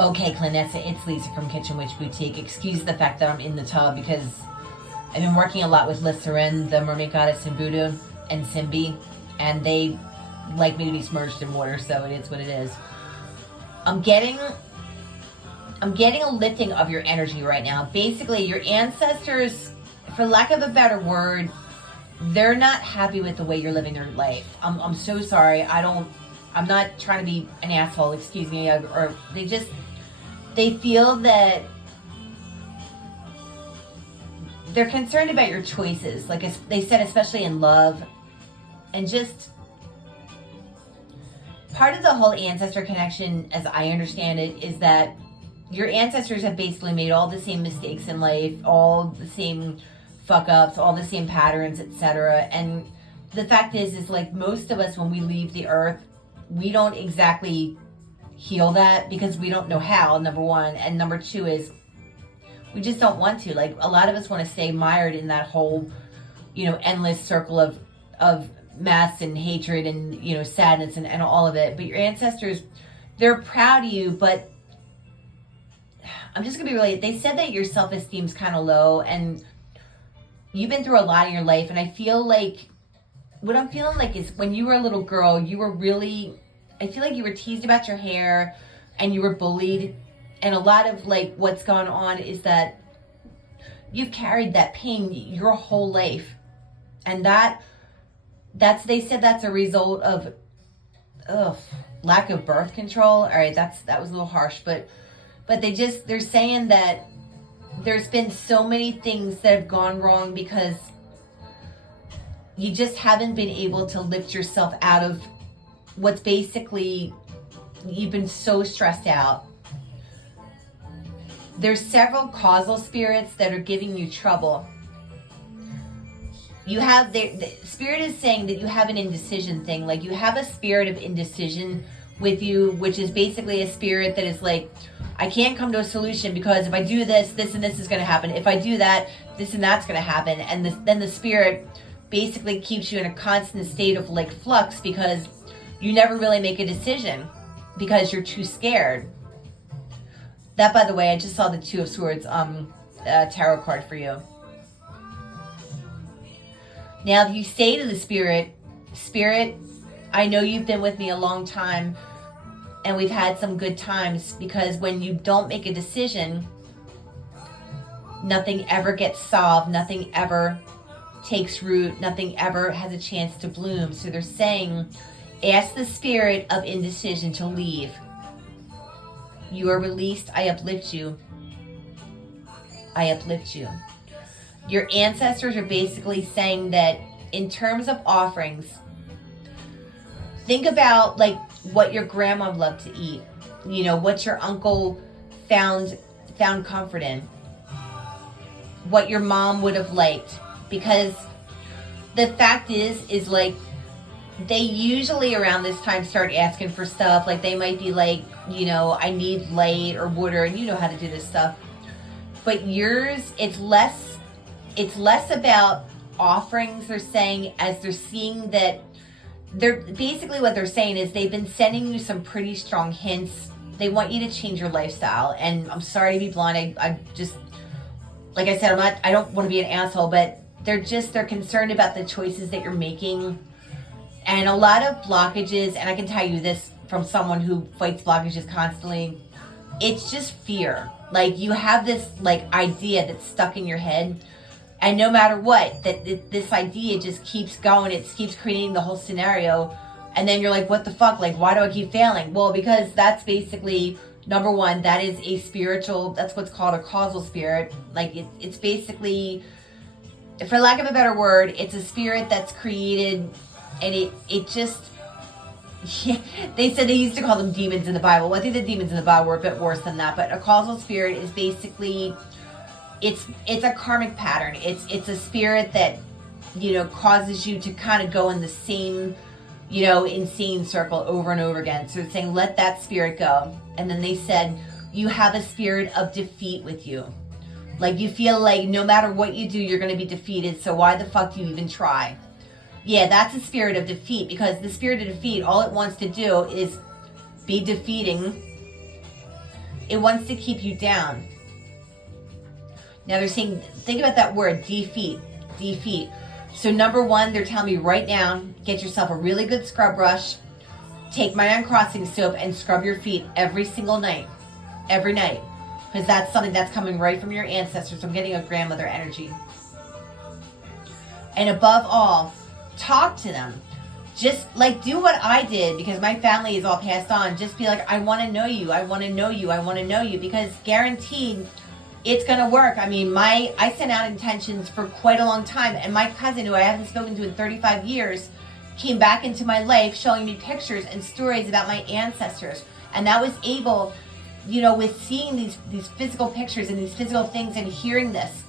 Okay, Clinesha, it's Lisa from Kitchen Witch Boutique. Excuse the fact that I'm in the tub because I've been working a lot with Lycerin, the mermaid goddess in voodoo, and Simbi, and they like me to be submerged in water, so it is what it is. I'm getting a lifting of your energy right now. Basically, your ancestors, for lack of a better word, they're not happy with the way you're living your life. I'm so sorry. I'm not trying to be an asshole, excuse me, or they feel that they're concerned about your choices. Like they said, especially in love, and just part of the whole ancestor connection, as I understand it, is that your ancestors have basically made all the same mistakes in life, all the same fuck ups, all the same patterns, etc. And the fact is like most of us, when we leave the earth, we don't exactly heal that because we don't know how, number one. And number two is we just don't want to. Like a lot of us want to stay mired in that whole, endless circle of mess and hatred and, sadness and all of it. But your ancestors, they're proud of you, but I'm just gonna be really, they said that your self-esteem's kind of low and you've been through a lot in your life. And I feel like, what I'm feeling like is when you were a little girl, you were really, I feel like you were teased about your hair and you were bullied. And a lot of like what's gone on is that you've carried that pain your whole life. And they said that's a result of lack of birth control. All right, that was a little harsh, but they're saying that there's been so many things that have gone wrong because you just haven't been able to lift yourself out of what's basically, you've been so stressed out. There's several causal spirits that are giving you trouble. You have, the spirit is saying that you have an indecision thing. Like you have a spirit of indecision with you, which is basically a spirit that is like, I can't come to a solution because if I do this, this and this is going to happen. If I do that, this and that's going to happen. And then the spirit basically keeps you in a constant state of like flux because you never really make a decision because you're too scared. That, by the way, I just saw the Two of Swords tarot card for you. Now, if you say to the Spirit, I know you've been with me a long time and we've had some good times, because when you don't make a decision, nothing ever gets solved, nothing ever takes root, nothing ever has a chance to bloom. So they're saying, ask the spirit of indecision to leave. You are released. I uplift you. I uplift you. Your ancestors are basically saying that in terms of offerings, think about like what your grandma loved to eat. What your uncle found comfort in. What your mom would have liked. Because the fact is like, they usually around this time start asking for stuff. Like they might be like, I need light or water, and you know how to do this stuff. But yours, it's less about offerings, they're saying, as they're seeing that they're basically, what they're saying is they've been sending you some pretty strong hints. They want you to change your lifestyle. And I'm sorry to be blunt. I just, like I said, I don't want to be an asshole, but they're concerned about the choices that you're making. And a lot of blockages, and I can tell you this from someone who fights blockages constantly, it's just fear. Like you have this like idea that's stuck in your head, and no matter what, this idea just keeps going. It keeps creating the whole scenario, and then you're like, what the fuck? Like, why do I keep failing? Well, because that's basically, number one, that is a spiritual, that's what's called a causal spirit. Like it's basically, for lack of a better word, it's a spirit that's created. And it just, yeah, they said they used to call them demons in the Bible. Well, I think the demons in the Bible were a bit worse than that. But a causal spirit is basically, it's a karmic pattern. It's a spirit that, causes you to kind of go in the same, insane circle over and over again. So it's saying, let that spirit go. And then they said, you have a spirit of defeat with you. Like you feel like no matter what you do, you're going to be defeated. So why the fuck do you even try? Yeah, that's a spirit of defeat, because the spirit of defeat, all it wants to do is be defeating It wants to keep you down. Now they're saying, think about that word, defeat, defeat. So number one, they're telling me right now, get yourself a really good scrub brush, take my uncrossing soap and scrub your feet every single night, every night. Because that's something that's coming right from your ancestors. I'm getting a grandmother energy. And above all, talk to them. Just like do what I did, because my family is all passed on. Just be like, I want to know you. I want to know you. I want to know you. Because guaranteed it's going to work. I mean, I sent out intentions for quite a long time. And my cousin, who I haven't spoken to in 35 years, came back into my life showing me pictures and stories about my ancestors. And that was able, you know, with seeing these physical pictures and these physical things and hearing this.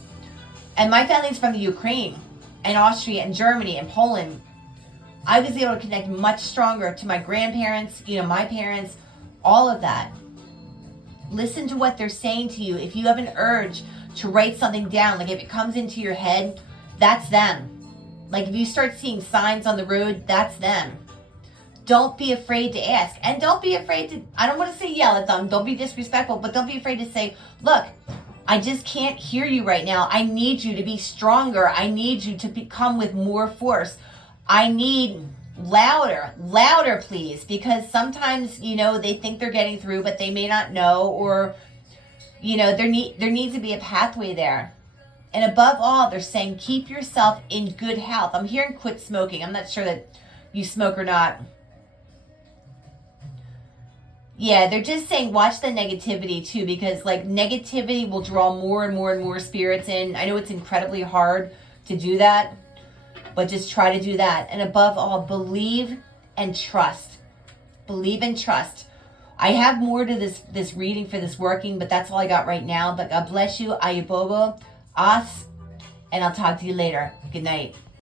And my family's from the Ukraine and Austria and Germany and Poland. I was able to connect much stronger to my grandparents, you know, my parents, all of that. Listen to what they're saying to you. If you have an urge to write something down, like if it comes into your head, that's them. Like if you start seeing signs on the road, that's them. Don't be afraid to ask. And don't be afraid to, I don't want to say yell at them. Don't be disrespectful, but don't be afraid to say, look, I just can't hear you right now. I need you to be stronger. I need you to come with more force. I need louder, please. Because sometimes, you know, they think they're getting through, but they may not know, or, you know, there needs to be a pathway there. And above all, they're saying, keep yourself in good health. I'm hearing quit smoking. I'm not sure that you smoke or not. Yeah, they're just saying watch the negativity too, because like negativity will draw more and more and more spirits in. I know it's incredibly hard to do that, but just try to do that. And above all, believe and trust. Believe and trust. I have more to this reading for this working, but that's all I got right now. But God bless you. Ayubobo, As, and I'll talk to you later. Good night.